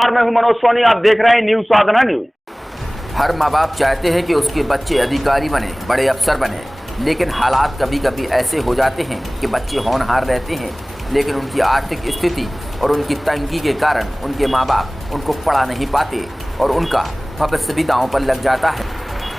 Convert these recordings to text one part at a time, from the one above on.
मैं हूं मनोज सोनी, आप देख रहे हैं न्यूज साधना न्यूज। हर माँ बाप चाहते हैं कि उसके बच्चे अधिकारी बने, बड़े अफसर बने, लेकिन हालात कभी कभी ऐसे हो जाते हैं कि बच्चे होनहार रहते हैं, लेकिन उनकी आर्थिक स्थिति और उनकी तंगी के कारण उनके माँ बाप उनको पढ़ा नहीं पाते और उनका भविष्य भी दांव पर लग जाता है।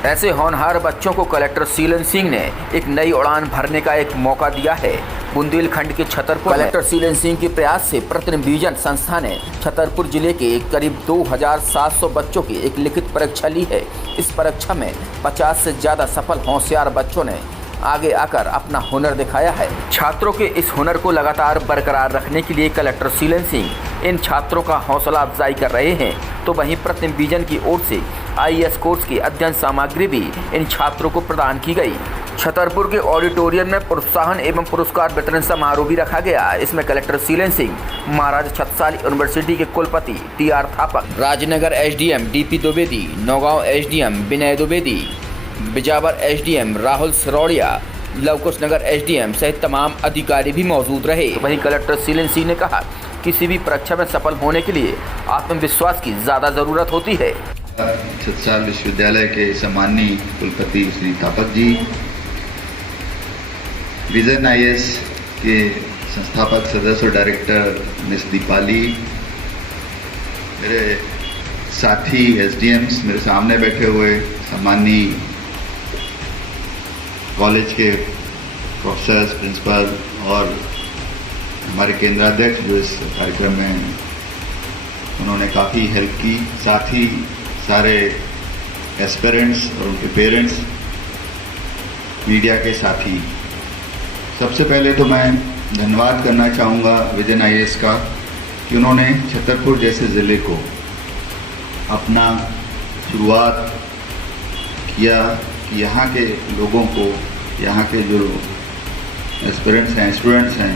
ऐसे होनहार बच्चों को कलेक्टर शीलन सिंह ने एक नई उड़ान भरने का एक मौका दिया है। बुंदेलखंड के छतरपुर कलेक्टर शीलन सिंह के प्रयास से प्रतिनिधिजन संस्था ने छतरपुर जिले के करीब 2700 बच्चों की एक लिखित परीक्षा ली है। इस परीक्षा में 50 से ज़्यादा सफल होशियार बच्चों ने आगे आकर अपना हुनर दिखाया है। छात्रों के इस हुनर को लगातार बरकरार रखने के लिए कलेक्टर शीलन सिंह इन छात्रों का हौसला अफजाई कर रहे हैं, तो वहीं प्रतिनिधिजन की ओर से IAS कोर्स की अध्ययन सामग्री भी इन छात्रों को प्रदान की गई। छतरपुर के ऑडिटोरियम में प्रोत्साहन एवं पुरस्कार वितरण समारोह भी रखा गया। इसमें कलेक्टर शीलन सिंह, महाराज छत्रसाल यूनिवर्सिटी के कुलपति TR थापक, Rajnagar SDM DP Dwivedi, Naugaon SDM विनय द्विवेदी, बिजावर SDM राहुल सरोड़िया, लवकुश नगर SDM सहित तमाम अधिकारी भी मौजूद रहे। वहीं कलेक्टर शीलन सिंह ने कहा, किसी भी परीक्षा में सफल होने के लिए आत्मविश्वास की ज़्यादा ज़रूरत होती है। छत्रसाल विश्वविद्यालय के सम्माननीय कुलपति श्री थापक जी, विजन IAS के संस्थापक सदस्य और डायरेक्टर मिस दीपाली, मेरे साथी SDMs, मेरे सामने बैठे हुए सम्माननीय कॉलेज के प्रोफेसर्स, प्रिंसिपल और हमारे केंद्राध्यक्ष जो इस कार्यक्रम में उन्होंने काफ़ी हेल्प की, साथ ही सारे एस्पिरेंट्स और उनके पेरेंट्स, मीडिया के साथी। सबसे पहले तो मैं धन्यवाद करना चाहूँगा विजन IAS का कि उन्होंने छतरपुर जैसे ज़िले को अपना शुरुआत किया कि यहाँ के लोगों को, यहाँ के जो एस्पिरेंट्स हैं, स्टूडेंट्स हैं,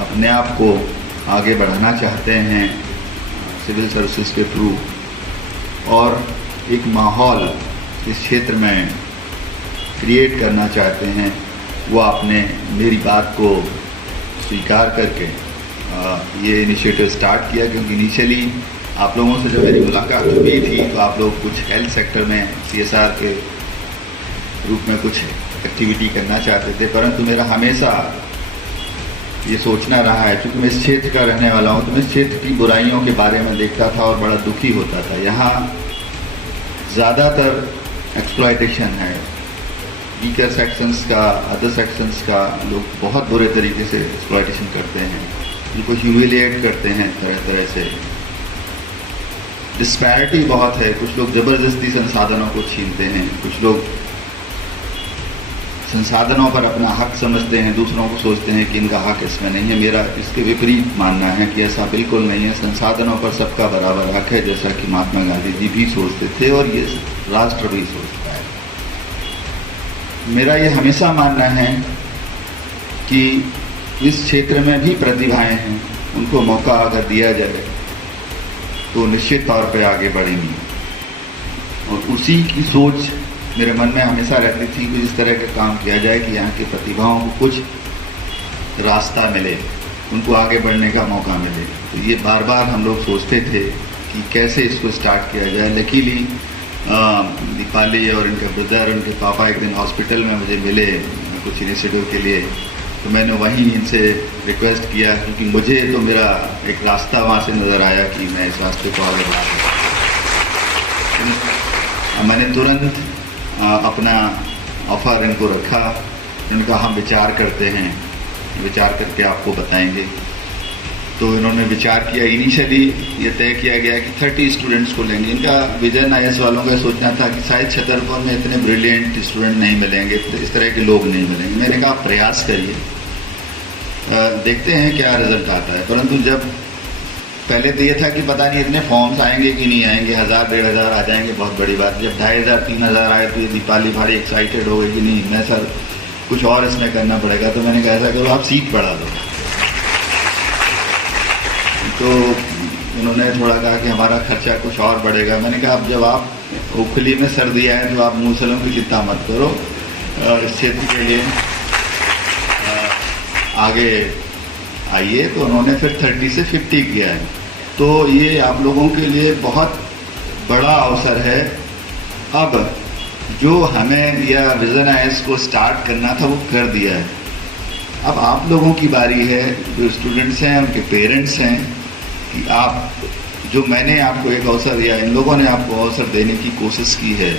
अपने आप को आगे बढ़ाना चाहते हैं सिविल सर्विसेज के थ्रू और एक माहौल इस क्षेत्र में क्रिएट करना चाहते हैं। वो आपने मेरी बात को स्वीकार करके ये इनिशिएटिव स्टार्ट किया, क्योंकि इनिशियली आप लोगों से जब मेरी मुलाकात हुई थी तो आप लोग कुछ हेल्थ सेक्टर में CSR के रूप में कुछ एक्टिविटी करना चाहते थे, परंतु मेरा हमेशा ये सोचना रहा है, क्योंकि मैं इस क्षेत्र का रहने वाला हूँ, तो मैं इस क्षेत्र की बुराइयों के बारे में देखता था और बड़ा दुखी होता था। यहाँ ज़्यादातर एक्सप्लॉयटेशन है, वीकर सेक्शंस का, अदर सेक्शंस का लोग बहुत बुरे तरीके से एक्सप्लॉयटेशन करते हैं, उनको ह्यूमिलिएट करते हैं तरह तरह से। डिस्पैरिटी बहुत है, कुछ लोग ज़बरदस्ती संसाधनों को छीनते हैं, कुछ लोग संसाधनों पर अपना हक समझते हैं, दूसरों को सोचते हैं कि इनका हक इसमें नहीं है। मेरा इसके विपरीत मानना है कि ऐसा बिल्कुल नहीं है। संसाधनों पर सबका बराबर हक है, जैसा कि महात्मा गांधी जी भी सोचते थे और ये राष्ट्र भी सोचता है। मेरा ये हमेशा मानना है कि इस क्षेत्र में भी प्रतिभाएं हैं, उनको मौका अगर दिया जाए तो निश्चित तौर पर आगे बढ़ेंगी। और उसी की सोच मेरे मन में हमेशा रहती थी कि इस तरह का काम किया जाए कि यहाँ की प्रतिभाओं को कुछ रास्ता मिले, उनको आगे बढ़ने का मौका मिले। तो ये बार बार हम लोग सोचते थे कि कैसे इसको स्टार्ट किया जाए। लकीली दीपाली और इनके ब्रदर, उनके पापा एक दिन हॉस्पिटल में मुझे मिले कुछ इनिशिएटिव के लिए, तो मैंने वहीं इनसे रिक्वेस्ट किया, क्योंकि मुझे तो मेरा एक रास्ता वहाँ से नज़र आया कि मैं इस रास्ते को आगे बढ़ा सकूँ। मैंने तुरंत अपना ऑफर इनको रखा, इनका हम विचार करते हैं, विचार करके आपको बताएंगे। तो इन्होंने विचार किया। इनिशियली ये तय किया गया कि 30 स्टूडेंट्स को लेंगे। इनका विजन IAS वालों का सोचना था कि शायद छतरपुर में इतने ब्रिलियंट स्टूडेंट नहीं मिलेंगे, इस तरह के लोग नहीं मिलेंगे। मैंने कहा आप प्रयास करिए, देखते हैं क्या रिजल्ट आता है। परंतु जब पहले तो ये था कि पता नहीं इतने फॉर्म्स आएंगे कि नहीं आएंगे, 1000-1500 आ जाएंगे, बहुत बड़ी बात। जब 2500-3000 आए तो ये दीपाली भारी एक्साइटेड हो गई कि नहीं मैं सर कुछ और इसमें करना पड़ेगा। तो मैंने कहा ऐसा करो आप सीट बढ़ा दो। तो उन्होंने थोड़ा कहा कि हमारा खर्चा कुछ और बढ़ेगा। मैंने कहा अब जब आप उखली में सर्दी आए तो आप मूसलों की चिंता मत करो, इस क्षेत्र के लिए आगे आइए। तो उन्होंने फिर 30 से 50 किया है। तो ये आप लोगों के लिए बहुत बड़ा अवसर है। अब जो हमें यह विजन आईएएस को स्टार्ट करना था वो कर दिया है। अब आप लोगों की बारी है, जो स्टूडेंट्स हैं, उनके पेरेंट्स हैं, कि आप जो मैंने आपको एक अवसर या इन लोगों ने आपको अवसर देने की कोशिश की है,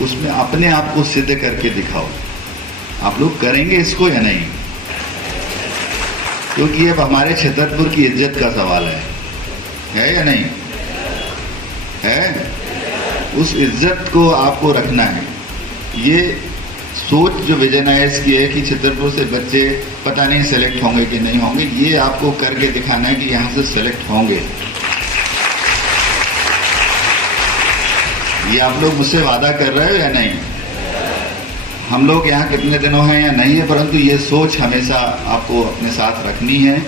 उसमें अपने आप को सिद्ध करके दिखाओ। आप लोग करेंगे इसको या नहीं? क्योंकि अब हमारे छतरपुर की इज्जत का सवाल है या नहीं है? उस इज्जत को आपको रखना है। ये सोच जो विजन आईएएस की है कि छतरपुर से बच्चे पता नहीं सेलेक्ट होंगे कि नहीं होंगे, ये आपको करके दिखाना है कि यहाँ से सेलेक्ट होंगे। ये आप लोग मुझसे वादा कर रहे हो या नहीं? हम लोग यहाँ कितने दिनों हैं या नहीं है, परंतु ये सोच हमेशा आपको अपने साथ रखनी है।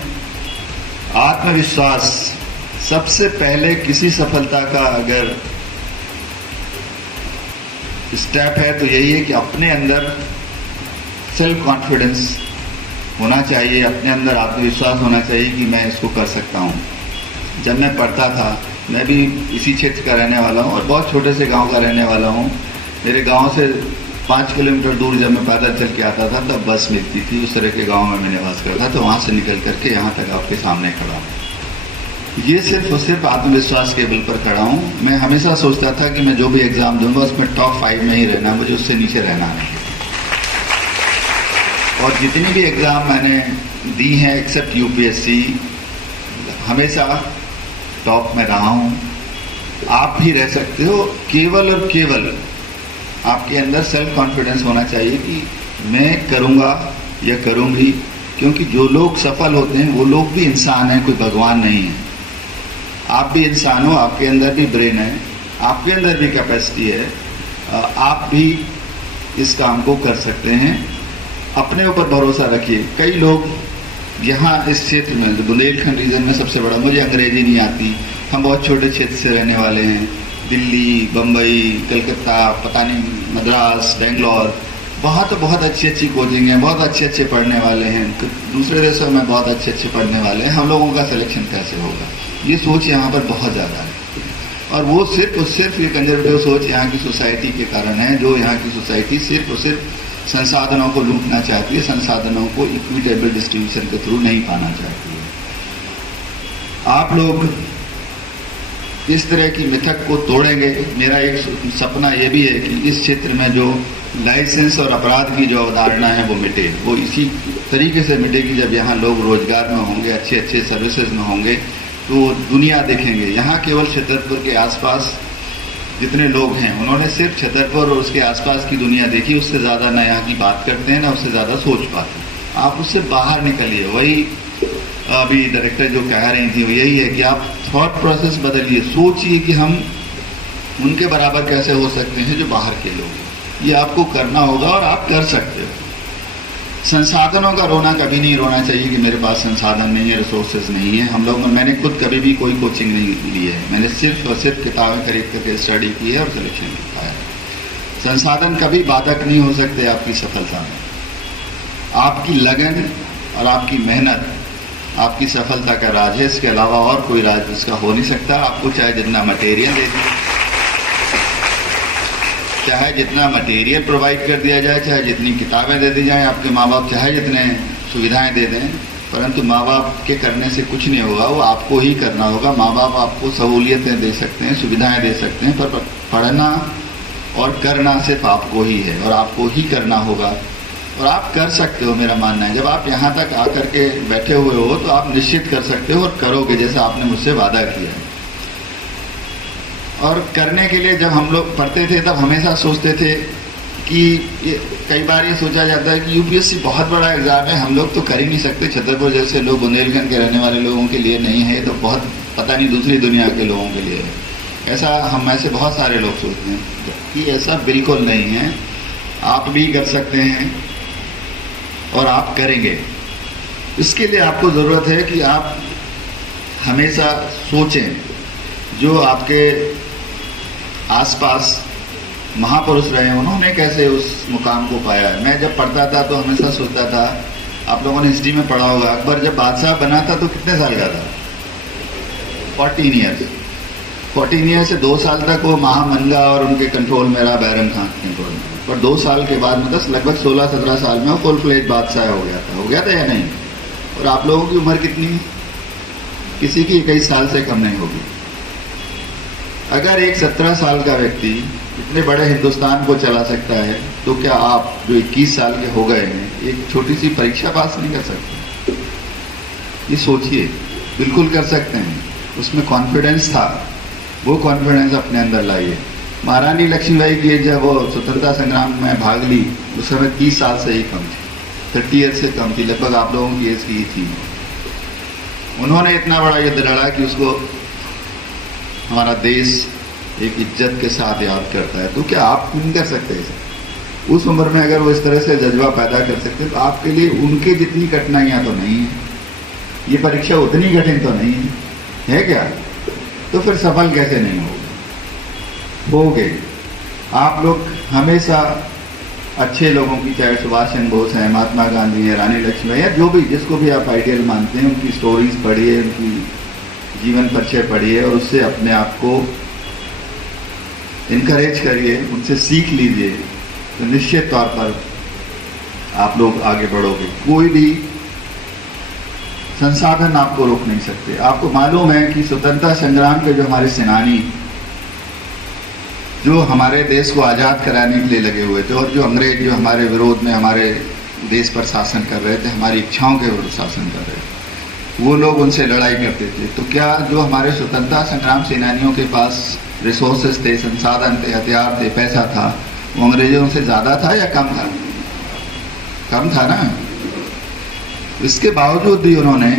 आत्मविश्वास सबसे पहले किसी सफलता का अगर स्टेप है तो यही है कि अपने अंदर सेल्फ कॉन्फिडेंस होना चाहिए, अपने अंदर आत्मविश्वास होना चाहिए कि मैं इसको कर सकता हूँ। जब मैं पढ़ता था, मैं भी इसी क्षेत्र का रहने वाला हूँ और बहुत छोटे से गांव का रहने वाला हूँ। मेरे गांव से 5 किलोमीटर दूर जब मैं पैदल चल के आता था तब बस मिलती थी। उस तरह के गांव में मैं निवास करता था, तो वहाँ से निकल करके यहाँ तक आपके सामने खड़ा हूँ। ये सिर्फ और सिर्फ आत्मविश्वास के बल पर खड़ा हूँ। मैं हमेशा सोचता था कि मैं जो भी एग्जाम दूंगा उसमें टॉप 5 में ही रहना, मुझे उससे नीचे रहना नहीं। और जितनी भी एग्जाम मैंने दी हैं एक्सेप्ट यूपीएससी, हमेशा टॉप में रहा हूँ। आप भी रह सकते हो। केवल और केवल आपके अंदर सेल्फ कॉन्फिडेंस होना चाहिए कि मैं करूँगा या करूँगी, क्योंकि जो लोग सफल होते हैं वो लोग भी इंसान हैं, कोई भगवान नहीं है। आप भी इंसान हो, आपके अंदर भी ब्रेन है, आपके अंदर भी कैपेसिटी है, आप भी इस काम को कर सकते हैं। अपने ऊपर भरोसा रखिए। कई लोग यहाँ इस क्षेत्र में, बुंदेलखंड रीजन में सबसे बड़ा, मुझे अंग्रेजी नहीं आती, हम बहुत छोटे क्षेत्र से रहने वाले हैं, दिल्ली, बम्बई, कलकत्ता, पता नहीं मद्रास, बेंगलोर, बहुत अच्छी कोचिंग है, बहुत अच्छे पढ़ने वाले हैं, दूसरे देशों में बहुत अच्छे पढ़ने वाले हैं। हम लोगों का सिलेक्शन कैसे होगा? ये सोच यहाँ पर बहुत ज़्यादा है, और वो सिर्फ ये कंजर्वेटिव सोच यहाँ की सोसाइटी के कारण है। जो यहाँ की सोसाइटी सिर्फ और सिर्फ संसाधनों को लूटना चाहती है, संसाधनों को इक्विटेबल डिस्ट्रीब्यूशन के थ्रू नहीं पाना चाहती है। आप लोग इस तरह की मिथक को तोड़ेंगे। मेरा एक सपना ये भी है कि इस क्षेत्र में जो लाइसेंस और अपराध की जो अवधारणा है वो मिटे। वो इसी तरीके से मिटेगी जब यहाँ लोग रोजगार में होंगे, अच्छे सर्विसेज में होंगे, तो दुनिया देखेंगे। यहाँ केवल छतरपुर के आसपास जितने लोग हैं उन्होंने सिर्फ छतरपुर और उसके आसपास की दुनिया देखी, उससे ज़्यादा ना यहाँ की बात करते हैं ना उससे ज़्यादा सोच पाते हैं। आप उससे बाहर निकलिए। वही अभी डायरेक्टर जो कह रही थी वो यही है कि आप थॉट प्रोसेस बदलिए, सोचिए कि हम उनके बराबर कैसे हो सकते हैं जो बाहर के लोग हैं। ये आपको करना होगा और आप कर सकते हो। संसाधनों का रोना कभी नहीं रोना चाहिए कि मेरे पास संसाधन नहीं है, रिसोर्सेज नहीं है। हम लोग, मैंने खुद कभी भी कोई कोचिंग नहीं ली है, मैंने सिर्फ और सिर्फ किताबें खरीद करके स्टडी की है और सिलेक्शन लिखा है। संसाधन कभी बाधक नहीं हो सकते आपकी सफलता में। आपकी लगन और आपकी मेहनत आपकी सफलता का राज है, इसके अलावा और कोई राज इसका हो नहीं सकता। आपको चाहे जितना मटेरियल दे दिया, चाहे जितना मटेरियल प्रोवाइड कर दिया जाए, चाहे जितनी किताबें दे दी जाएं, आपके माँ बाप चाहे जितने सुविधाएं दे दें, परंतु माँ बाप के करने से कुछ नहीं होगा, वो आपको ही करना होगा। माँ बाप आपको सहूलियतें दे सकते हैं, सुविधाएं दे सकते हैं, पर पढ़ना और करना सिर्फ आपको ही है और आपको ही करना होगा। और आप कर सकते हो, मेरा मानना है। जब आप यहाँ तक आकर के बैठे हुए हो तो आप निश्चित कर सकते हो और करोगे, जैसा आपने मुझसे वादा किया है। और करने के लिए जब हम लोग पढ़ते थे तब हमेशा सोचते थे कि कई बार ये सोचा जाता है कि यूपीएससी बहुत बड़ा एग्जाम है, हम लोग तो कर ही नहीं सकते। छतरपुर जैसे लोग, बुंदेलखंड के रहने वाले लोगों के लिए नहीं है, तो बहुत पता नहीं दूसरी दुनिया के लोगों के लिए है। ऐसा हम ऐसे बहुत सारे लोग सोचते हैं, जबकि ऐसा बिल्कुल नहीं है। आप भी कर सकते हैं और आप करेंगे। इसके लिए आपको ज़रूरत है कि आप हमेशा सोचें जो आपके आसपास महापुरुष रहे हैं, उन्होंने कैसे उस मुकाम को पाया है। मैं जब पढ़ता था तो हमेशा सोचता था, आप लोगों ने हिस्ट्री में पढ़ा होगा, अकबर जब बादशाह बना था तो कितने साल का था? 14 ईयर्स से 2 साल तक वो महामंगा और उनके कंट्रोल में रहा, बैरम खान के कंट्रोल में, पर 2 साल के बाद मतलब लगभग 16-17 साल में वो फुल फ्लेज बादशाह हो गया था या नहीं? और आप लोगों की उम्र कितनी? किसी की 21 साल से कम नहीं होगी। अगर एक 17 साल का व्यक्ति इतने बड़े हिंदुस्तान को चला सकता है, तो क्या आप जो 21 साल के हो गए हैं एक छोटी सी परीक्षा पास नहीं कर सकते? ये सोचिए, बिल्कुल कर सकते हैं। उसमें कॉन्फिडेंस था, वो कॉन्फिडेंस अपने अंदर लाइए। महारानी लक्ष्मीबाई की जब वो स्वतंत्रता संग्राम में भाग ली उस समय 30 साल से ही कम थी, 30 ईयर से कम थी, लगभग आप लोगों की एज की ही थी। उन्होंने इतना बड़ा युद्ध लड़ा कि उसको हमारा देश एक इज्जत के साथ याद करता है। तो क्या आप नहीं कर सकते ऐसा? उस उम्र में अगर वो इस तरह से जज्बा पैदा कर सकते हैं, तो आपके लिए उनके जितनी कठिनाइयां तो नहीं है, ये परीक्षा उतनी कठिन तो नहीं है क्या? तो फिर सफल कैसे नहीं होगे? आप लोग हमेशा अच्छे लोगों की, चाहे सुभाष चंद्र बोस हैं, महात्मा गांधी हैं, रानी लक्ष्मीबाई या जो भी, जिसको भी आप आइडियल मानते हैं, उनकी स्टोरीज पढ़िए, उनकी जीवन परिचय पढ़िए और उससे अपने आप को इनकरेज करिए, उनसे सीख लीजिए, तो निश्चित तौर पर आप लोग आगे बढ़ोगे। कोई भी संसाधन आपको रोक नहीं सकते। आपको मालूम है कि स्वतंत्रता संग्राम के जो हमारे सेनानी जो हमारे देश को आज़ाद कराने के लिए लगे हुए थे, और जो अंग्रेज जो हमारे विरोध में हमारे देश पर शासन कर रहे थे, हमारी इच्छाओं के विरुद्ध शासन कर रहे थे, वो लोग उनसे लड़ाई करते थे। तो क्या जो हमारे स्वतंत्रता संग्राम सेनानियों के पास रिसोर्सेज थे, संसाधन थे, हथियार थे, पैसा था, वो अंग्रेजों से ज़्यादा था या कम था? कम था ना। इसके बावजूद भी उन्होंने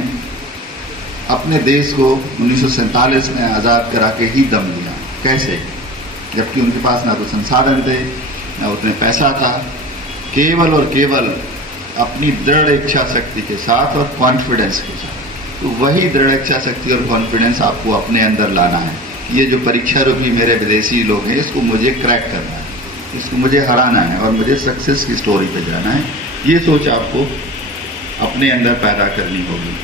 अपने देश को 1947 में आज़ाद करा के ही दम लिया। कैसे? जबकि उनके पास ना तो संसाधन थे, ना उतने पैसा था, केवल और केवल अपनी दृढ़ इच्छा शक्ति के साथ और कॉन्फिडेंस के साथ। तो वही दृढ़ इच्छा शक्ति और कॉन्फिडेंस आपको अपने अंदर लाना है। ये जो परीक्षा रूपी मेरे विदेशी लोग हैं, इसको मुझे क्रैक करना है, इसको मुझे हराना है और मुझे सक्सेस की स्टोरी पे जाना है। ये सोच आपको अपने अंदर पैदा करनी होगी।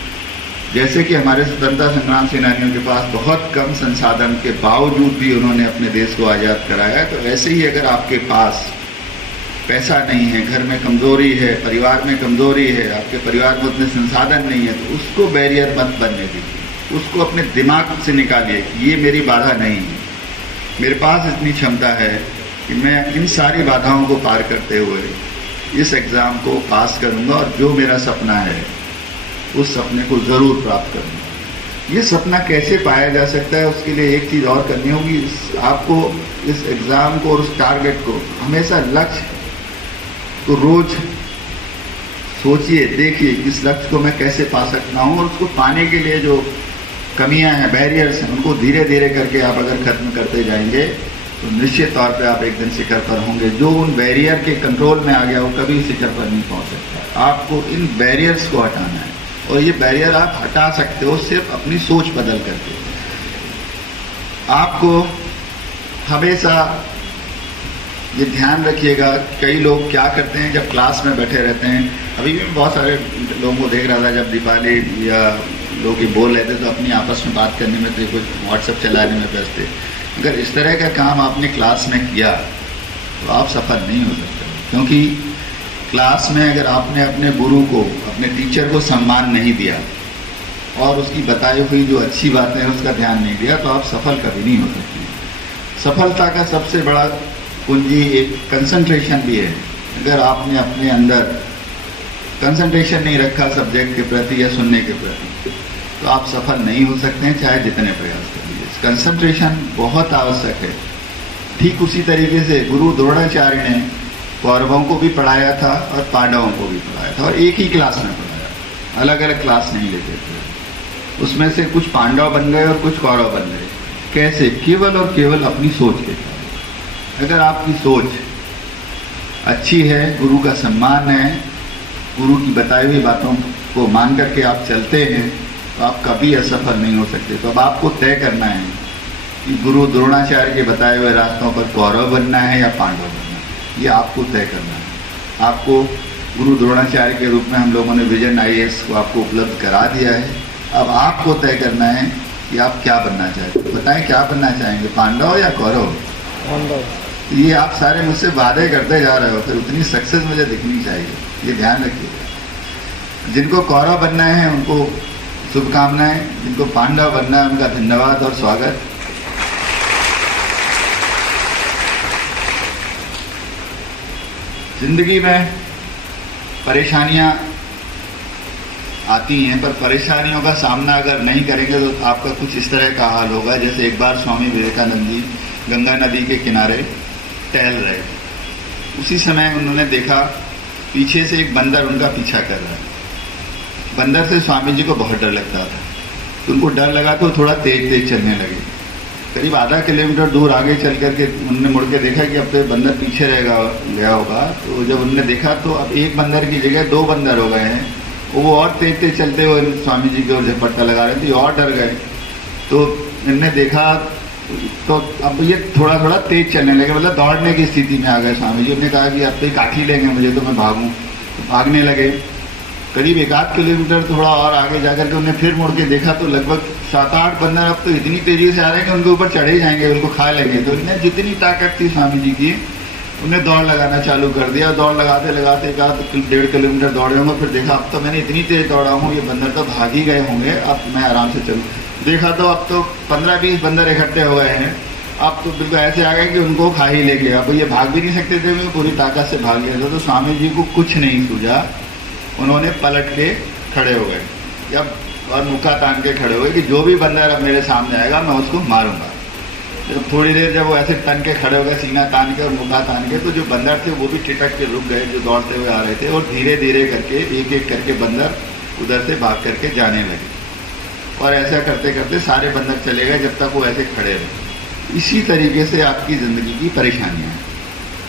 जैसे कि हमारे स्वतंत्रता संग्राम सेनानियों के पास बहुत कम संसाधन के बावजूद भी उन्होंने अपने देश को आज़ाद कराया, तो ऐसे ही अगर आपके पास पैसा नहीं है, घर में कमज़ोरी है, परिवार में कमज़ोरी है, आपके परिवार में उतने संसाधन नहीं है, तो उसको बैरियर मत बनने दीजिए। उसको अपने दिमाग से निकालिए कि ये मेरी बाधा नहीं है, मेरे पास इतनी क्षमता है कि मैं इन सारी बाधाओं को पार करते हुए इस एग्ज़ाम को पास करूँगा और जो मेरा सपना है उस सपने को ज़रूर प्राप्त करूँगा। ये सपना कैसे पाया जा सकता है, उसके लिए एक चीज़ और करनी होगी। आपको इस एग्ज़ाम को और उस टारगेट को, हमेशा लक्ष्य को रोज सोचिए, देखिए इस लक्ष्य को मैं कैसे पा सकता हूँ, और उसको पाने के लिए जो कमियां हैं, बैरियर्स हैं, उनको धीरे धीरे करके आप अगर खत्म करते जाएंगे तो निश्चित तौर पे आप एक दिन शिखर पर होंगे। जो उन बैरियर के कंट्रोल में आ गया वो कभी शिखर पर नहीं पहुँच सकता। आपको इन बैरियर्स को हटाना है, और ये बैरियर आप हटा सकते हो सिर्फ अपनी सोच बदल करके। आपको हमेशा ये ध्यान रखिएगा, कई लोग क्या करते हैं जब क्लास में बैठे रहते हैं, अभी भी बहुत सारे लोगों को देख रहा था जब दीपाली या लोग ये बोल रहे थे तो अपनी आपस में बात करने में थे, कुछ व्हाट्सएप चलाने में व्यस्त थे। अगर इस तरह का काम आपने क्लास में किया तो आप सफल नहीं हो सकते, क्योंकि क्लास में अगर आपने अपने गुरु को, अपने टीचर को सम्मान नहीं दिया और उसकी बताई हुई जो अच्छी बातें हैं उसका ध्यान नहीं दिया, तो आप सफल कभी नहीं हो सकते। सफलता का सबसे बड़ा कुंजी एक कंसंट्रेशन भी है। अगर आपने अपने अंदर कंसंट्रेशन नहीं रखा सब्जेक्ट के प्रति या सुनने के प्रति, तो आप सफल नहीं हो सकते हैं, चाहे जितने प्रयास कर लीजिए। कंसंट्रेशन बहुत आवश्यक है। ठीक उसी तरीके से गुरु द्रोणाचार्य ने कौरवों को भी पढ़ाया था और पांडवों को भी पढ़ाया था, और एक ही क्लास में पढ़ाया, अलग अलग क्लास नहीं लेते थे। उसमें से कुछ पांडव बन गए और कुछ कौरव बन गए। कैसे? केवल और केवल अपनी सोच के कारण। अगर आपकी सोच अच्छी है, गुरु का सम्मान है, गुरु की बताई हुई बातों को मान करके आप चलते हैं, तो आप कभी असफल नहीं हो सकते। तो अब आपको तय करना है कि गुरु द्रोणाचार्य के बताए हुए रास्तों पर कौरव बनना है या पांडव बनना है, ये आपको तय करना है। आपको गुरु द्रोणाचार्य के रूप में हम लोगों ने विजन IAS को आपको उपलब्ध करा दिया है। अब आपको तय करना है कि आप क्या बनना चाहते हो। बताएं क्या बनना चाहेंगे, पांडव या कौरव? पांडव। ये आप सारे मुझसे वादे करते जा रहे हो, फिर उतनी सक्सेस मुझे दिखनी चाहिए, ये ध्यान रखिएगा। जिनको कौरव बनना है उनको शुभकामनाएं, जिनको पांडव बनना है उनका धन्यवाद और स्वागत। जिंदगी में परेशानियां आती हैं, पर परेशानियों का सामना अगर नहीं करेंगे तो आपका कुछ इस तरह का हाल होगा जैसे एक बार स्वामी विवेकानंद जी गंगा नदी के किनारे टहल रहे। उसी समय उन्होंने देखा पीछे से एक बंदर उनका पीछा कर रहा है। बंदर से स्वामी जी को बहुत डर लगता था, तो उनको डर लगा तो थोड़ा तेज तेज चलने लगे। करीब आधा किलोमीटर दूर आगे चल करके उन्होंने मुड़ के देखा कि अब तो बंदर पीछे गया होगा। तो जब उन्होंने देखा तो अब एक बंदर की जगह 2 बंदर हो गए हैं। वो और तेज तेज चलते हुए स्वामी जी की ओर झपट्टा लगा रहे थे, और डर गए। तो इन्होंने देखा तो अब ये थोड़ा थोड़ा तेज चलने लगे, मतलब दौड़ने की स्थिति में आ गए। स्वामी जी उन्होंने कहा कि अब तो काठी लेंगे मुझे, तो मैं भागूं। तो भागने लगे। करीब 1-8 किलोमीटर थोड़ा और आगे जाकर के उन्हें फिर मुड़ के देखा तो लगभग 7-8 बंदर अब तो इतनी तेजी से आ रहे हैं कि उनके ऊपर चढ़े जाएंगे, उनको खा लेंगे। तो इन्हें जितनी ताकत थी स्वामी जी की, उन्हें दौड़ लगाना चालू कर दिया। दौड़ लगाते लगाते 1.5 किलोमीटर दौड़े होंगे। फिर देखा अब तो मैंने इतनी तेज दौड़ा हूँ, ये बंदर तो भाग ही गए होंगे, अब मैं आराम से चलूँ। देखा तो अब तो 15-20 बंदर इकट्ठे हो गए हैं। अब तो बिल्कुल ऐसे आ गए कि उनको खा ही ले गया। अब ये भाग भी नहीं सकते थे, पूरी ताकत से भाग गए थे। तो स्वामी जी को कुछ नहीं सूझा, उन्होंने पलट के खड़े हो गए जब, और मुक्का तान के खड़े हो गए कि जो भी बंदर अब मेरे सामने आएगा मैं उसको मारूंगा। जब थोड़ी देर जब वो ऐसे तन के खड़े हो गए, सीना तान के और मुक्का तान के, तो जो बंदर थे वो भी टिटक के रुक गए जो दौड़ते हुए आ रहे थे, और धीरे धीरे करके एक एक करके बंदर उधर से भाग करके जाने लगे। और ऐसा करते करते सारे बंदर चले गए जब तक वो ऐसे खड़े रहे। इसी तरीके से आपकी जिंदगी की परेशानियां हैं।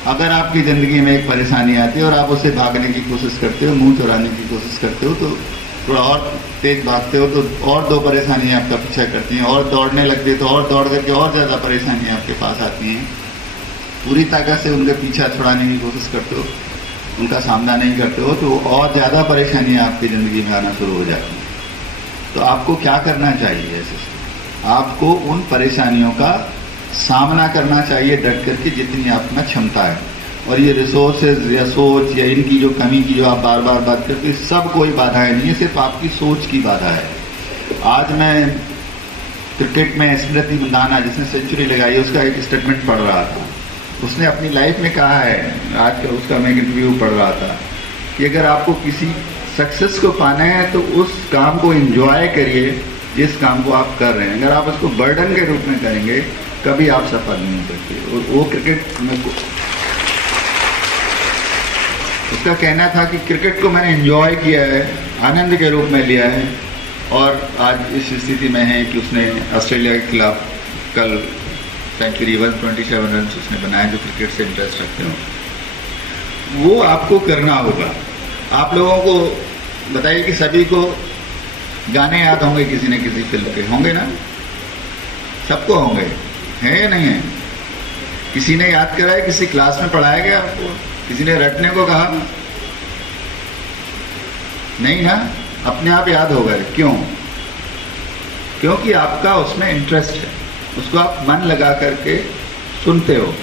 अगर आपकी जिंदगी में एक परेशानी आती है और आप उससे भागने की कोशिश करते हो, मुंह चुराने की कोशिश करते हो, तो थोड़ा और तेज भागते हो तो और 2 परेशानियां आपका पीछा करती हैं, और दौड़ने लगते हो तो और दौड़ करके और ज्यादा परेशानियां आपके पास आती हैं। पूरी ताकत से उनके पीछा छुड़ाने की कोशिश करते हो, उनका सामना नहीं करते हो, तो और ज्यादा परेशानियां आपकी जिंदगी में आना शुरू हो जाती हैं। तो आपको क्या करना चाहिए? ऐसे आपको उन परेशानियों का सामना करना चाहिए डट करके, जितनी आप में क्षमता है। और ये रिसोर्सेज या सोच या इनकी जो कमी की जो आप बार बार बात करते हैं, सब कोई बाधाएं नहीं है, सिर्फ आपकी सोच की बाधा है। आज मैं क्रिकेट में स्मृति मंदाना जिसने सेंचुरी लगाई, उसका एक स्टेटमेंट पढ़ रहा था। उसने अपनी लाइफ में कहा है, आज का उसका मैं इंटरव्यू पढ़ रहा था, कि अगर आपको किसी सक्सेस को पाना है तो उस काम को एंजॉय करिए जिस काम को आप कर रहे हैं। अगर आप उसको बर्डन के रूप में करेंगे कभी आप सफल नहीं हो सकते। और वो क्रिकेट में उसका कहना था कि क्रिकेट को मैंने एंजॉय किया है, आनंद के रूप में लिया है, और आज इस स्थिति में है कि उसने ऑस्ट्रेलिया के खिलाफ कल सेंचुरी 127 रन उसने बनाए, जो क्रिकेट से इंटरेस्ट रखते हो। वो आपको करना होगा। आप लोगों को बताइए कि सभी को गाने याद होंगे किसी न किसी फिल्म के, होंगे ना? सबको होंगे, है या नहीं है? किसी ने याद कराया, किसी क्लास में पढ़ाया गया आपको, किसी ने रटने को कहा? नहीं ना, अपने आप याद हो गए। क्यों? क्योंकि आपका उसमें इंटरेस्ट है, उसको आप मन लगा करके सुनते हो।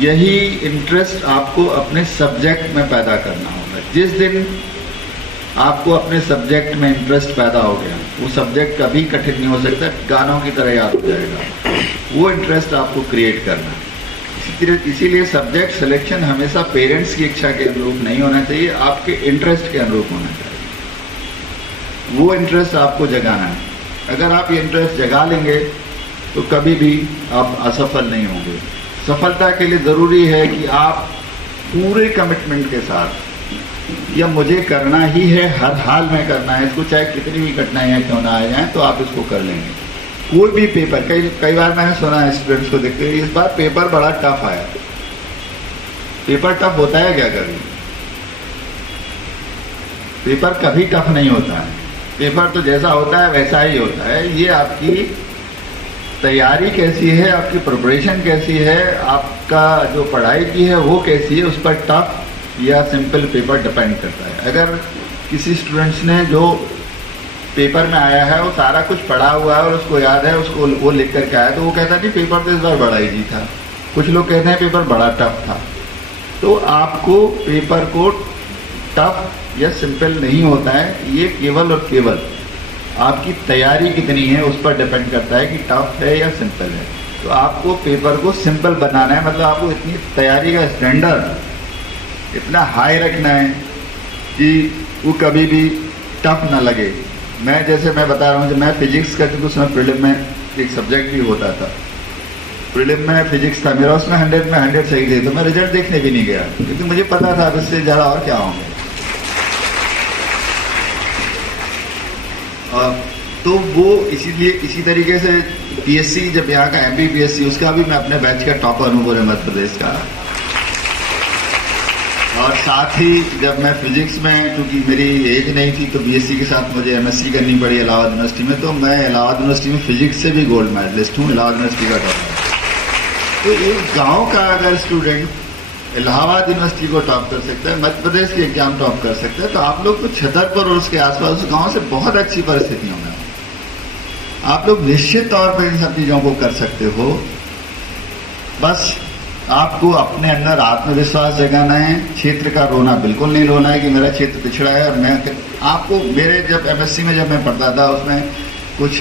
यही इंटरेस्ट आपको अपने सब्जेक्ट में पैदा करना होगा। जिस दिन आपको अपने सब्जेक्ट में इंटरेस्ट पैदा हो गया, वो सब्जेक्ट कभी कठिन नहीं हो सकता, गानों की तरह याद हो जाएगा। वो इंटरेस्ट आपको क्रिएट करना। इसीलिए सब्जेक्ट सिलेक्शन हमेशा पेरेंट्स की इच्छा के अनुरूप नहीं होना चाहिए, आपके इंटरेस्ट के अनुरूप होना चाहिए। वो इंटरेस्ट आपको जगाना है। अगर आप ये इंटरेस्ट जगा लेंगे तो कभी भी आप असफल नहीं होंगे। सफलता के लिए ज़रूरी है कि आप पूरे कमिटमेंट के साथ, या मुझे करना ही है, हर हाल में करना है इसको, चाहे कितनी भी कठिनाइयाँ क्यों ना आ जाएं, तो आप इसको कर लेंगे। कोई भी पेपर, कई बार मैंने सुना है स्टूडेंट्स को देखते हुए, इस बार पेपर बड़ा टफ आया। पेपर टफ होता है क्या कभी? पेपर कभी टफ नहीं होता है। पेपर तो जैसा होता है वैसा ही होता है। ये आपकी तैयारी कैसी है, आपकी प्रिपरेशन कैसी है, आपका जो पढ़ाई की है वो कैसी है, उस पर टफ या सिंपल पेपर डिपेंड करता है। अगर किसी स्टूडेंट्स ने जो पेपर में आया है वो सारा कुछ पढ़ा हुआ है और उसको याद है, उसको वो लिख करके आया, तो वो कहता नहीं पेपर तो इस बार बड़ा इजी था। कुछ लोग कहते हैं पेपर बड़ा टफ था। तो आपको पेपर को टफ या सिंपल नहीं होता है, ये केवल और केवल आपकी तैयारी कितनी है उस पर डिपेंड करता है कि टफ है या सिंपल है। तो आपको पेपर को सिंपल बनाना है, मतलब आपको इतनी तैयारी का स्टैंडर्ड इतना हाई रखना है कि वो कभी भी टफ ना लगे। मैं बता रहा हूँ, जब मैं फिजिक्स का, क्योंकि उसमें प्रीलिम में एक सब्जेक्ट भी होता था, प्रीलिम में फिजिक्स था मेरा, उसमें 100 में 100 सही थे, तो मैं रिजल्ट देखने भी नहीं गया क्योंकि मुझे पता था इससे ज़्यादा और क्या होंगे। तो वो इसीलिए इसी तरीके से पीएससी, जब यहाँ का MPPSC, उसका भी मैं अपने बैच का टॉपर हूँ पूरे मध्य प्रदेश का। और साथ ही जब मैं फिजिक्स में, क्योंकि मेरी एज नहीं थी, तो BSc के साथ मुझे MSc करनी पड़ी इलाहाबाद यूनिवर्सिटी में, तो मैं इलाहाबाद यूनिवर्सिटी में फिजिक्स से भी गोल्ड मेडलिस्ट हूँ, इलाहाबाद यूनिवर्सिटी का टॉपर। तो एक गांव का अगर स्टूडेंट इलाहाबाद यूनिवर्सिटी को टॉप कर सकता है, मध्य प्रदेश के एग्जाम टॉप कर सकता है, तो आप लोग तो छतरपुर और उसके आसपास उस गाँव से बहुत अच्छी परिस्थितियों में आप लोग निश्चित तौर पर इन सब चीज़ों को कर सकते हो। बस आपको अपने अंदर आत्मविश्वास जगाना है, क्षेत्र का रोना बिल्कुल नहीं रोना है कि मेरा क्षेत्र पिछड़ा है। और मैं आपको, मेरे जब MSc में जब मैं पढ़ता था, उसमें कुछ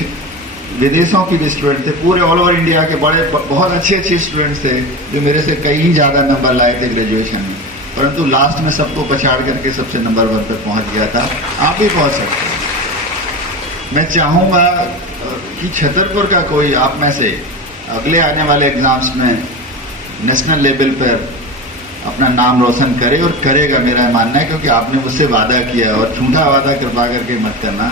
विदेशों की भी स्टूडेंट थे, पूरे ऑल ओवर इंडिया के बड़े बहुत अच्छे स्टूडेंट्स थे जो मेरे से कहीं ज़्यादा नंबर लाए थे ग्रेजुएशन में, परंतु लास्ट में सबको पछाड़ करके सबसे नंबर 1 पर पहुँच गया था। आप भी पहुँच सकते हैं। मैं चाहूँगा कि छतरपुर का कोई आप में से अगले आने वाले एग्जाम्स में नेशनल लेवल पर अपना नाम रोशन करे, और करेगा मेरा मानना है, क्योंकि आपने मुझसे वादा किया, और झूठा वादा कृपा करके मत करना,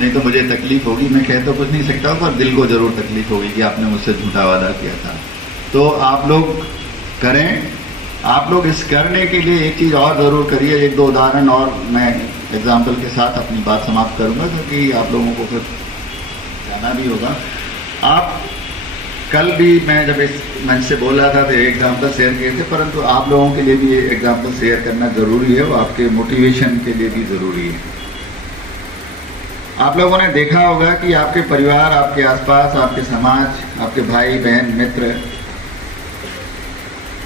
नहीं तो मुझे तकलीफ होगी। मैं कह तो कुछ नहीं सकता हूँ, पर दिल को जरूर तकलीफ होगी कि आपने मुझसे झूठा वादा किया था। तो आप लोग करें। आप लोग इस करने के लिए एक चीज़ और ज़रूर करिए, 1-2 उदाहरण और मैं एग्जाम्पल के साथ अपनी बात समाप्त करूँगा, क्योंकि आप लोगों को फिर जाना भी होगा। आप कल भी मैं जब इस मंच से बोल रहा था तो एग्जाम्पल शेयर किए थे, परंतु आप लोगों के लिए भी ये एग्जाम्पल शेयर करना ज़रूरी है, वो आपके मोटिवेशन के लिए भी ज़रूरी है। आप लोगों ने देखा होगा कि आपके परिवार, आपके आसपास, आपके समाज, आपके भाई बहन मित्र,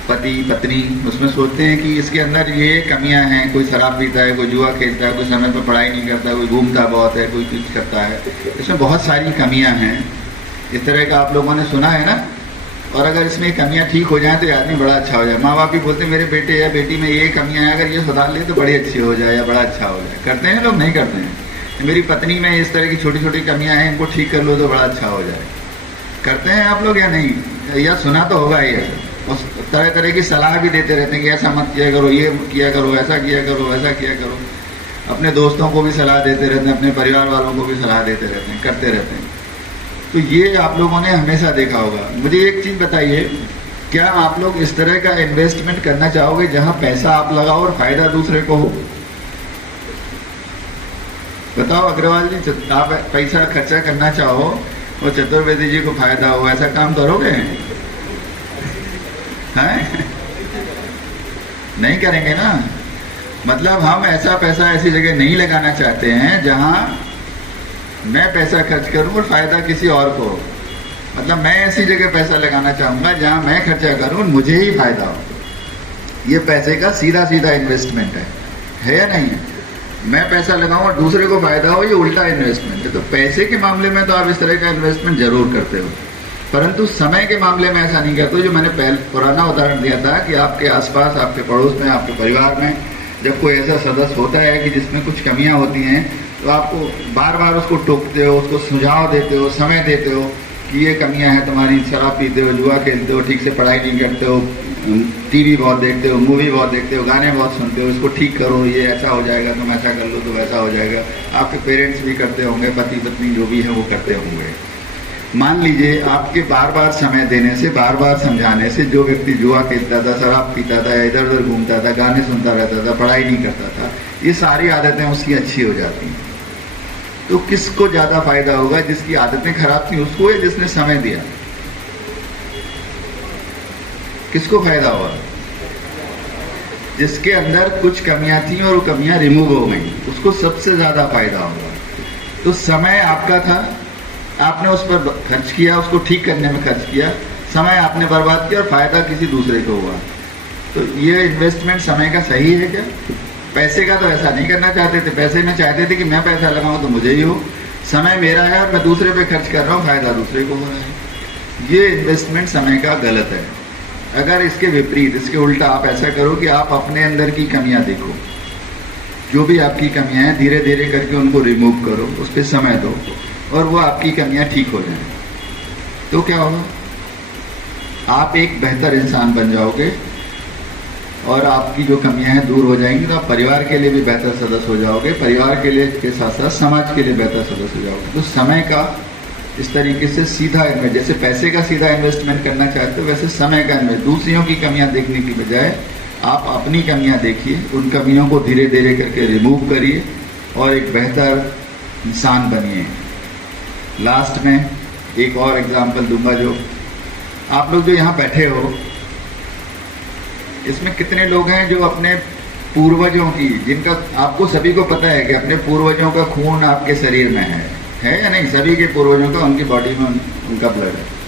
पति पत्नी, उसमें सोचते हैं कि इसके अंदर ये कमियां हैं, कोई शराब पीता है, कोई जुआ खेलता है, कोई समय पर पढ़ाई नहीं करता है, कोई घूमता बहुत है, कोई कुछ करता है, इसमें बहुत सारी कमियां हैं। इस तरह का आप लोगों ने सुना है ना। और अगर इसमें कमियां ठीक हो जाए तो आदमी बड़ा अच्छा हो जाए। माँ बाप भी बोलते हैं मेरे बेटे या बेटी में ये कमियां हैं, अगर ये सुधार ले तो बड़ी अच्छी हो जाए या बड़ा अच्छा हो जाए। करते हैं लोग? नहीं करते हैं। मेरी पत्नी में इस तरह की छोटी छोटी कमियां हैं, इनको ठीक कर लो तो बड़ा अच्छा हो जाए। करते हैं आप लोग या नहीं? या सुना तो होगा ही। उस तरह तरह की सलाह भी देते रहते हैं कि ऐसा मत किया करो, ये किया करो, ऐसा किया करो, ऐसा किया करो। अपने दोस्तों को भी सलाह देते रहते हैं, अपने परिवार वालों को भी सलाह देते रहते हैं, करते रहते हैं। तो ये आप लोगों ने हमेशा देखा होगा। मुझे एक चीज़ बताइए, क्या आप लोग इस तरह का इन्वेस्टमेंट करना चाहोगे जहां पैसा आप लगाओ और फायदा दूसरे को हो? बताओ अग्रवाल जी, आप पैसा खर्चा करना चाहो और चतुर्वेदी जी को फायदा हो, ऐसा काम करोगे? हैं? नहीं करेंगे ना। मतलब हम ऐसा पैसा ऐसी जगह नहीं लगाना चाहते हैं जहां मैं पैसा खर्च करूं और फायदा किसी और को हो। मतलब मैं ऐसी जगह पैसा लगाना चाहूंगा जहां मैं खर्चा करूं और मुझे ही फायदा हो। ये पैसे का सीधा सीधा इन्वेस्टमेंट है या नहीं है? मैं पैसा लगाऊं और दूसरे को फायदा हो, ये उल्टा इन्वेस्टमेंट है। तो पैसे के मामले में तो आप इस तरह का इन्वेस्टमेंट जरूर करते हो, परंतु समय के मामले में ऐसा नहीं करते। जो मैंने पुराना उदाहरण दिया था कि आपके आसपास, आपके पड़ोस में, आपके परिवार में जब कोई ऐसा सदस्य होता है कि जिसमें कुछ कमियां होती हैं, तो आपको बार बार उसको टोकते हो, उसको सुझाव देते हो, समय देते हो कि ये कमियां हैं तुम्हारी, शराब पीते हो, जुआ खेलते हो, ठीक से पढ़ाई नहीं करते हो, टीवी बहुत देखते हो, मूवी बहुत देखते हो, गाने बहुत सुनते हो, इसको ठीक करो, ये ऐसा हो जाएगा, तुम ऐसा कर लो तो वैसा हो जाएगा। आपके पेरेंट्स भी करते होंगे, पति पत्नी जो भी है वो करते होंगे। मान लीजिए आपके बार बार समय देने से, बार बार समझाने से जो व्यक्ति जुआ खेलता था, शराब पीता था, इधर उधर घूमता था, गाने सुनता रहता था, पढ़ाई नहीं करता था, ये सारी आदतें उसकी अच्छी हो जाती हैं। तो किसको ज्यादा फायदा होगा? जिसकी आदतें खराब थी उसको, या जिसने समय दिया? किसको फायदा होगा? जिसके अंदर कुछ कमियां थी और वो कमियां रिमूव हो गई, उसको सबसे ज्यादा फायदा होगा। तो समय आपका था, आपने उस पर खर्च किया, उसको ठीक करने में खर्च किया, समय आपने बर्बाद किया और फायदा किसी दूसरे को हुआ। तो ये इन्वेस्टमेंट समय का सही है क्या? पैसे का तो ऐसा नहीं करना चाहते थे, पैसे में चाहते थे कि मैं पैसा लगाऊं तो मुझे ही हो, समय मेरा है और मैं दूसरे पे खर्च कर रहा हूँ, फायदा दूसरे को हो रहा है। ये इन्वेस्टमेंट समय का गलत है। अगर इसके विपरीत, इसके उल्टा आप ऐसा करो कि आप अपने अंदर की कमियां देखो, जो भी आपकी कमियां हैं धीरे धीरे करके उनको रिमूव करो, उस पर समय दो और वो आपकी कमियां ठीक हो जाएं, तो क्या होगा? आप एक बेहतर इंसान बन जाओगे और आपकी जो कमियां हैं दूर हो जाएंगी, तो आप परिवार के लिए भी बेहतर सदस्य हो जाओगे, परिवार के लिए के साथ साथ समाज के लिए बेहतर सदस्य हो जाओगे। तो समय का इस तरीके से सीधा इन्वेस्ट, जैसे पैसे का सीधा इन्वेस्टमेंट करना चाहते हो, वैसे समय का इन्वेस्ट, दूसरों की कमियां देखने की बजाय आप अपनी कमियां देखिए, उन कमियों को धीरे धीरे करके रिमूव करिए और एक बेहतर इंसान बनिए। लास्ट में एक और एग्जाम्पल दूंगा, जो आप लोग जो यहाँ बैठे हो, इसमें कितने लोग हैं जो अपने पूर्वजों की, जिनका आपको सभी को पता है कि अपने पूर्वजों का खून आपके शरीर में है या नहीं? सभी के पूर्वजों का उनकी बॉडी में उनका ब्लड है।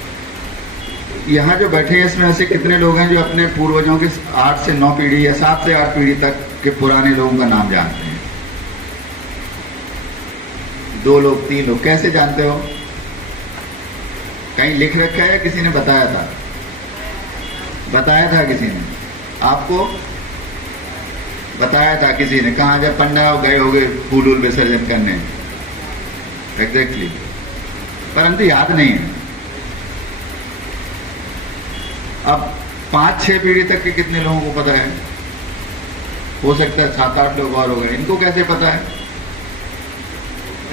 यहाँ जो बैठे हैं इसमें ऐसे कितने लोग हैं जो अपने पूर्वजों के 8 से 9 पीढ़ी या 7 से 8 पीढ़ी तक के पुराने लोगों का नाम जानते हैं? 2 लोग, 3 लोग। कैसे जानते हो? कहीं लिख रखा है या किसी ने बताया था? बताया था किसी ने आपको? बताया था किसी ने? कहाँ? जब पंडा गए हो गए फूल वूल विसर्जन करने, एग्जैक्टली, परंतु याद नहीं है। अब 5-6 पीढ़ी तक के कितने लोगों को पता है? हो सकता है 7-8 लोग और हो गए। इनको कैसे पता है?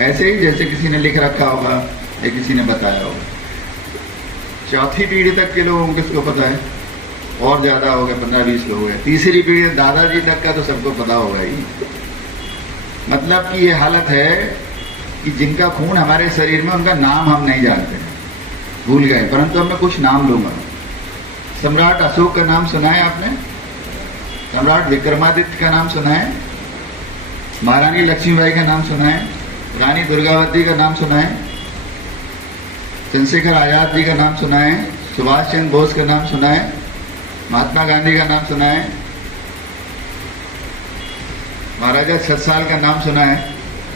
ऐसे ही जैसे किसी ने लिख रखा होगा या किसी ने बताया होगा। 4थी पीढ़ी तक के लोगों को किसको पता है? और ज्यादा हो गए, 15-20 लोग हैं। तीसरी पीढ़ी दादाजी तक का तो सबको पता होगा ही। मतलब कि ये हालत है कि जिनका खून हमारे शरीर में, उनका नाम हम नहीं जानते, भूल गए, परंतु अब मैं कुछ नाम लूंगा। सम्राट अशोक का नाम सुना है आपने? सम्राट विक्रमादित्य का नाम सुना है? महारानी लक्ष्मीबाई का नाम सुना है? रानी दुर्गावती का नाम सुना है? चंद्रशेखर आजाद जी का नाम सुना है? सुभाष चंद्र बोस का नाम सुना है? महात्मा गांधी का नाम सुना है? महाराजा छत्रसाल का नाम सुना है?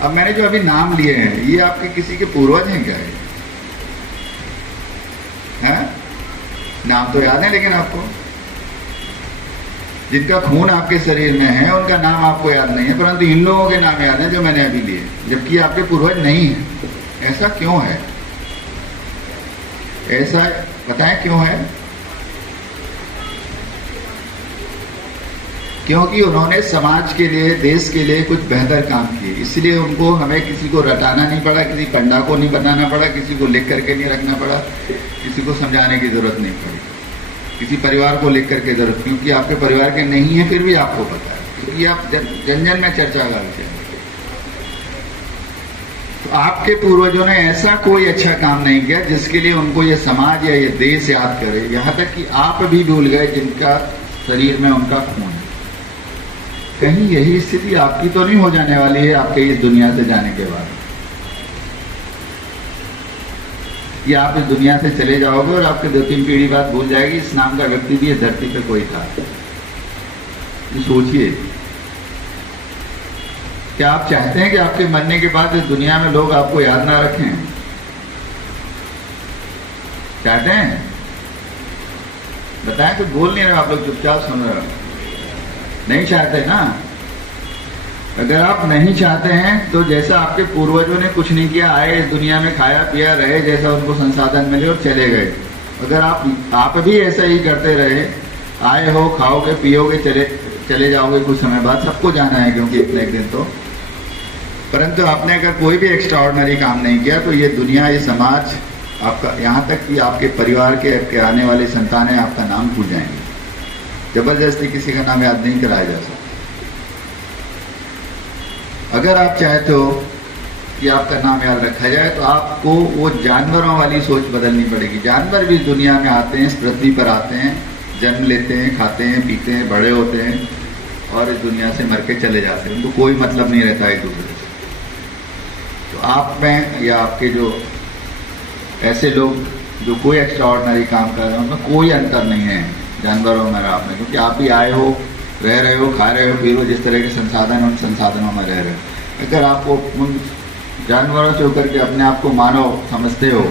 अब मैंने जो अभी नाम लिए हैं, ये आपके किसी के पूर्वज हैं क्या? है? नाम तो याद है, लेकिन आपको जिनका खून आपके शरीर में है उनका नाम आपको याद नहीं है, परंतु इन लोगों के नाम याद है जो मैंने अभी लिए, जबकि आपके पूर्वज नहीं है। ऐसा क्यों है? ऐसा बताएं क्यों है? क्योंकि उन्होंने समाज के लिए, देश के लिए कुछ बेहतर काम किए, इसलिए उनको, हमें किसी को रटाना नहीं पड़ा, किसी पंडा को नहीं बनाना पड़ा, किसी को लिख करके नहीं रखना पड़ा, किसी को समझाने की जरूरत नहीं पड़ी, किसी परिवार को लिख करके जरूरत, क्योंकि आपके परिवार के नहीं है फिर भी आपको पता है, क्योंकि आप जन जन में चर्चा करते हैं। तो आपके पूर्वजों ने ऐसा कोई अच्छा काम नहीं किया जिसके लिए उनको ये समाज या ये देश याद करे। यहाँ तक कि आप भी भूल गए जिनका शरीर में उनका खून है। कहीं यही स्थिति आपकी तो नहीं हो जाने वाली है आपके इस दुनिया से जाने के बाद, कि आप इस दुनिया से चले जाओगे और आपके 2-3 पीढ़ी बाद भूल जाएगी इस नाम का व्यक्ति भी इस धरती पे कोई था। सोचिए, क्या आप चाहते हैं कि आपके मरने के बाद इस दुनिया में लोग आपको याद ना रखें? चाहते हैं? बताएं, तो बोल नहीं रहे आप लोग, चुपचाप सुन रहे हो। नहीं चाहते ना? अगर आप नहीं चाहते हैं तो जैसा आपके पूर्वजों ने कुछ नहीं किया, आए इस दुनिया में, खाया पिया रहे, जैसा उनको संसाधन मिले और चले गए। अगर आप भी ऐसा ही करते रहे, आए हो, खाओगे पियोगे, चले जाओगे कुछ समय बाद, सबको जाना है क्योंकि इतने एक दिन तो। परंतु आपने अगर कोई भी एक्स्ट्रा ऑर्डिनरी काम नहीं किया तो ये दुनिया, ये समाज आपका, यहाँ तक कि आपके परिवार के आने वाले संतानें आपका नाम भूल जाएंगे। जबरदस्ती किसी का नाम याद नहीं कराया जा सकता। अगर आप चाहते हो कि आपका नाम याद रखा जाए तो आपको वो जानवरों वाली सोच बदलनी पड़ेगी। जानवर भी दुनिया में आते हैं, इस पृथ्वी पर आते हैं, जन्म लेते हैं, खाते हैं, पीते हैं, बड़े होते हैं और इस दुनिया से मर के चले जाते हैं। उनको कोई मतलब नहीं रहता एक दूसरे से। तो आप में या आपके जो ऐसे लोग जो कोई एक्स्ट्रा ऑर्डिनरी काम कर रहे हैं उनमें कोई अंतर नहीं है जानवरों में और आप में, क्योंकि आप भी आए हो, रह रहे हो, खा रहे हो, पी रहे हो, जिस तरह के संसाधन उन संसाधनों में रह रहे हो। अगर आपको उन जानवरों से होकर के अपने आप को मानव समझते हो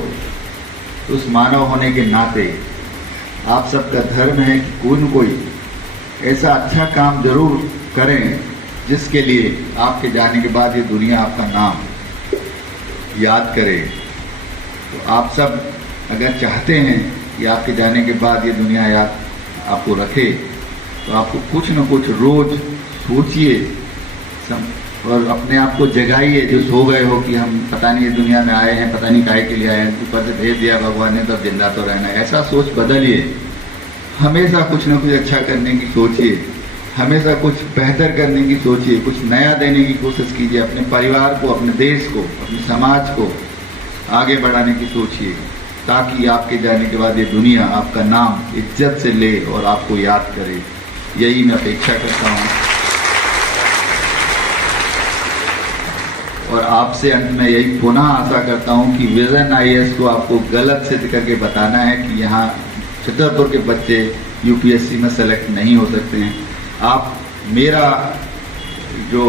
तो उस मानव होने के नाते आप सबका धर्म है कि कोई न कोई ऐसा अच्छा काम जरूर करें जिसके लिए आपके जाने के बाद ये दुनिया आपका नाम याद करे। तो आप सब अगर चाहते हैं कि आपके जाने के बाद ये दुनिया याद आपको रखे तो आपको कुछ न कुछ रोज सोचिए और अपने आप को जगाइए जो सो गए हो कि हम पता नहीं ये दुनिया में आए हैं, पता नहीं काहे के लिए आए हैं, ऊपर से भेज दिया भगवान ने तब जिंदा तो रहना है। ऐसा सोच बदलिए, हमेशा कुछ न कुछ अच्छा करने की सोचिए, हमेशा कुछ बेहतर करने की सोचिए, कुछ नया देने की कोशिश कीजिए, अपने परिवार को, अपने देश को, अपने समाज को आगे बढ़ाने की सोचिए, ताकि आपके जाने के बाद ये दुनिया आपका नाम इज्जत से ले और आपको याद करे। यही मैं अपेक्षा करता हूँ। और आपसे अंत में यही पुनः आशा करता हूँ कि विजन IAS को आपको गलत सिद्ध करके बताना है कि यहाँ छतरपुर के बच्चे UPSC में सेलेक्ट नहीं हो सकते हैं। आप मेरा जो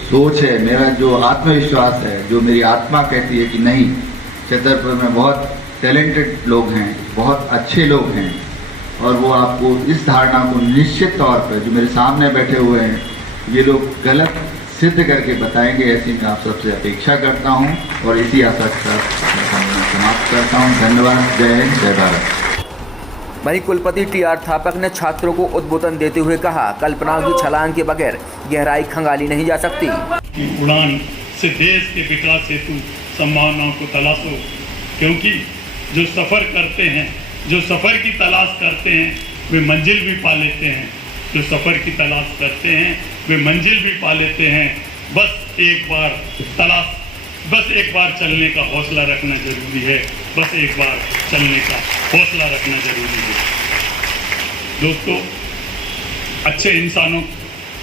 सोच है, मेरा जो आत्मविश्वास है, जो मेरी आत्मा कहती है कि नहीं, छतरपुर में बहुत टैलेंटेड लोग हैं, बहुत अच्छे लोग हैं, और वो आपको इस धारणा को निश्चित तौर पर जो मेरे सामने बैठे हुए हैं ये लोग गलत सिद्ध करके बताएंगे, ऐसी मैं आप सबसे अपेक्षा करता हूं और इसी आशा के साथ समाप्त करता हूं। धन्यवाद। जय हिंद, जय भारत। वहीं कुलपति TR थापक ने छात्रों को उद्बोधन देते हुए कहा, कल्पनाओं की छलांग के बगैर गहराई खंगाली नहीं जा सकती। उड़ान से देश के विकास हेतु संभावनाओं को तलाशो, क्योंकि जो सफ़र करते हैं, जो सफ़र की तलाश करते हैं वे मंजिल भी पा लेते हैं, जो सफ़र की तलाश करते हैं वे मंजिल भी पा लेते हैं। बस एक बार चलने का हौसला रखना जरूरी है, बस एक बार चलने का हौसला रखना जरूरी है। दोस्तों, अच्छे इंसानों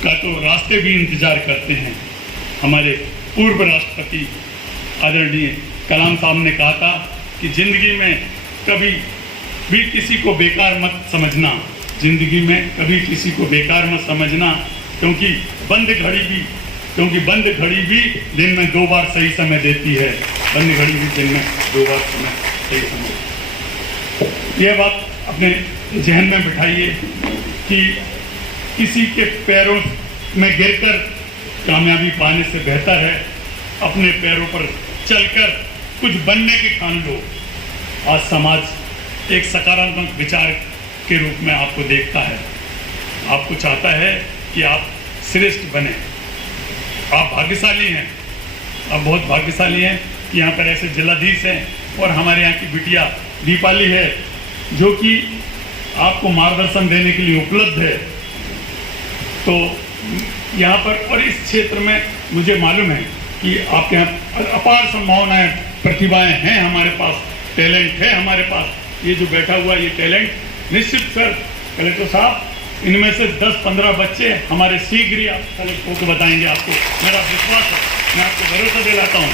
का तो रास्ते भी इंतजार करते हैं। हमारे पूर्व राष्ट्रपति आदरणीय कलाम साहब ने कहा था कि जिंदगी में कभी भी किसी को बेकार मत समझना, जिंदगी में कभी किसी को बेकार मत समझना, क्योंकि बंद घड़ी भी दिन में 2 बार सही समय देती है। बंद घड़ी भी दिन में 2 बार सही समय। यह बात अपने जहन में बिठाइए कि किसी के पैरों में गिरकर कामयाबी पाने से बेहतर है अपने पैरों पर चलकर कुछ बनने की ठान लो। आज समाज एक सकारात्मक विचार के रूप में आपको देखता है, आपको चाहता है कि आप श्रेष्ठ बने। आप भाग्यशाली हैं, आप बहुत भाग्यशाली हैं कि यहाँ पर ऐसे जिलाधीश हैं और हमारे यहाँ की बिटिया दीपाली है जो कि आपको मार्गदर्शन देने के लिए उपलब्ध है। तो यहाँ पर और इस क्षेत्र में मुझे मालूम है कि आपके यहाँ अपार संभावनाएं, प्रतिभाएं हैं, हमारे पास टैलेंट है, हमारे पास ये जो बैठा हुआ ये टैलेंट निश्चित सर कलेक्टर साहब इनमें से 10-15 बच्चे हमारे शीघ्र ही आप कलेक्टर होकर बताएंगे। आपको मेरा विश्वास है, मैं आपको भरोसा दिलाता हूँ।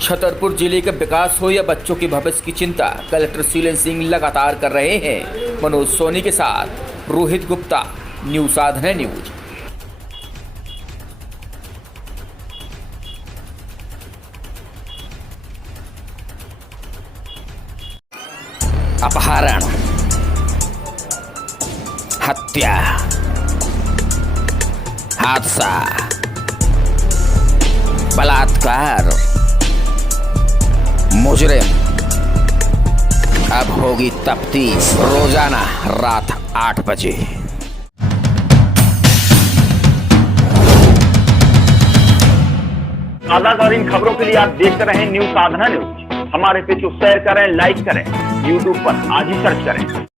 छतरपुर जिले का विकास हो या बच्चों के भविष्य की चिंता कलेक्टर शीलन सिंह लगातार कर रहे हैं। मनोज सोनी के साथ रोहित गुप्ता, न्यूज़ साधना न्यूज। अपहरण, हत्या, हादसा, बलात्कार, मुजरिम, अब होगी तफ्तीश। रोजाना रात 8 बजे। ताज़ा खबरों के लिए आप देखते रहें न्यूज़ साधना न्यूज। हमारे पेज को शेयर करें, लाइक करें, YouTube पर आज ही सर्च करें।